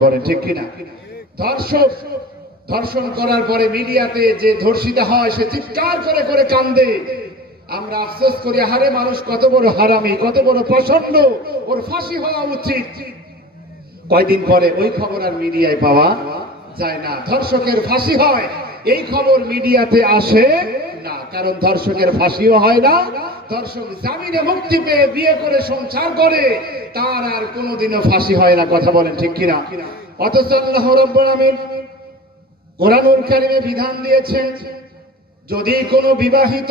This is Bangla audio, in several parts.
বলেন ঠিক কিনা? ধর্ষণ করার পরে মিডিয়াতে যে ধর্ষিতা হয় সে চিৎকার করে করে কান্দে। আমরা আফসোস করি, হারে মানুষ কত বড় হারামি, কত বড় প্রচন্ড, ওর ফাঁসি হওয়া উচিত। কয়দিন পরে ওই খবর আর মিডিয়ায় পাওয়া যায় না। ধর্ষকের ফাঁসি হয় এই খবর মিডিয়াতে আসে না, কারণ ধর্ষকের ফাঁসিও হয় না। ধর্ষক জামিনে মুক্তি পেয়ে বিয়ে করে সংসার করে, তার আর কোনোদিনও ফাঁসি হয় না। কথা বলেন ঠিক কিনা? অথচ আল্লাহ রাব্বুল আলামিন কোরআনুল কারীমে বিধান দিয়েছেন, যদি কোনো বিবাহিত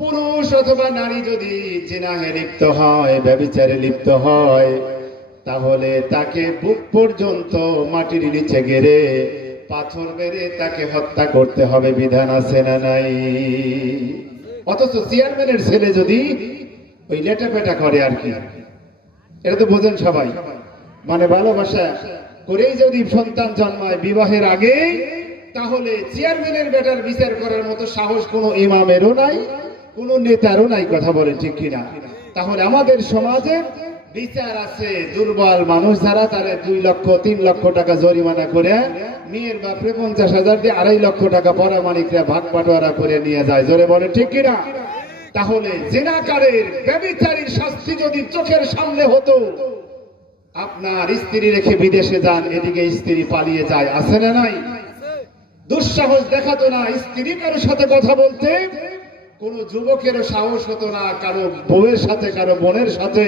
পুরুষ অথবা নারী যদি জিনাহে লিপ্ত হয়, ব্যভিচারে লিপ্ত হয়, তাহলে তাকে বুক পর্যন্ত মাটির নিচে গেড়ে পাথর মেরে তাকে হত্যা করতে হবে। বিধান আছে না নাই? অথচ চেয়ারম্যানের ছেলে যদি ওই লেটাপেটা করে আর কি, এটা তো বোঝেন সবাই, মানে ভালোবাসা করেই যদি সন্তান জন্মায় বিবাহের আগে, তাহলে চেয়ারম্যানের বেটার বিচার করার মতো সাহস কোনো ইমামেরও নাই, কোনো নেতারও নাই। কথা বলেন ঠিক কিনা? তাহলে আমাদের সমাজে বিচার আছে, দুর্বল মানুষ যারা, তারা 2 লক্ষ 3 লক্ষ টাকা জরিমানা করে মেয়ের বাপরে 50,000 দিয়ে 2.5 লক্ষ টাকা পরামানিকরা ভাগ বাটোয়ারা করে নিয়ে যায়। জোরে বলেন ঠিক কিনা? তাহলে জিনাকারের ব্যভিচারীর শাস্তি যদি চোখের সামনে হতো, আপনার স্ত্রী রেখে বিদেশে যান, এদিকে স্ত্রী পালিয়ে যায়, আছে না নাই? দুঃসাহস দেখাতো না স্ত্রী কারো সাথে কথা বলতে, কোন যুবকেরও সাহস হতো না কারো বউয়ের সাথে, কারো বোনের সাথে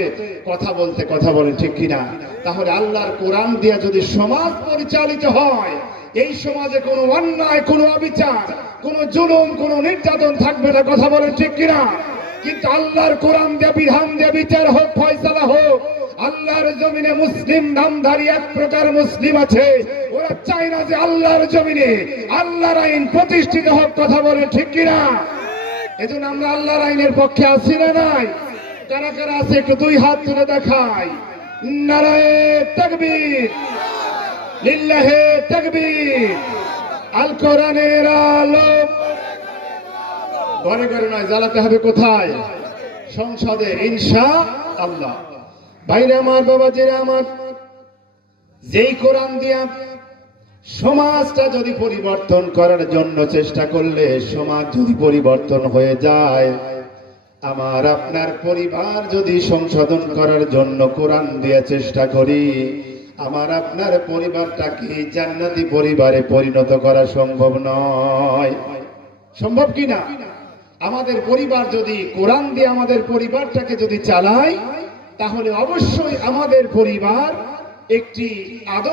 কথা বলতে। কথা বলেন ঠিক কিনা? তাহলে আল্লাহর কোরআন দিয়ে যদি সমাজ পরিচালিত হয়, এই সমাজে কোনো অন্যায়, কোনো অবিচার, কোনো জুলুম, কোনো নির্যাতন থাকবে না। কথা বলেন ঠিক কিনা? কিন্তু আল্লাহর কোরআন দিয়ে বিধান দিয়ে বিচার হোক, ফয়সালা হোক। আল্লাহর জমিনে মুসলিম নামধারী এক প্রকার মুসলিম আছে, ওরা চায় না যে আল্লাহর জমিনে আল্লাহর আইন প্রতিষ্ঠিত হোক। কথা বলেন ঠিক কিনা? এজন্য আমরা আল্লাহর আইনের পক্ষে আছি না নাই? কারা কারা আছে একটু 2 হাত তুলে দেখায়। নারায়ে তাকবীর, লিল্লাহে তাকবীর। আল কোরআনের আলো ঘরে ঘরে নয়, জ্বালাতে হবে কোথায়? সংসদে ইনশাআল্লাহ। ভাইরা আমার, বাবাজিরা আমার, যেই কোরআন দিয়া সমাজটা যদি পরিবর্তন করার জন্য চেষ্টা করলে সমাজ যদি পরিবর্তন হয়ে যায়, আমার আপনার পরিবার যদি সংশোধন করার জন্য কোরআন দিয়ে চেষ্টা করি, আমার আপনার পরিবারটাকে জান্নাতি পরিবারে পরিণত করা সম্ভব নয়। সম্ভব কি না? আমাদের পরিবার যদি কোরআন দিয়ে আমাদের পরিবারটাকে যদি চালায়, তাহলে অবশ্যই আমাদের পরিবার একটি আদর্শ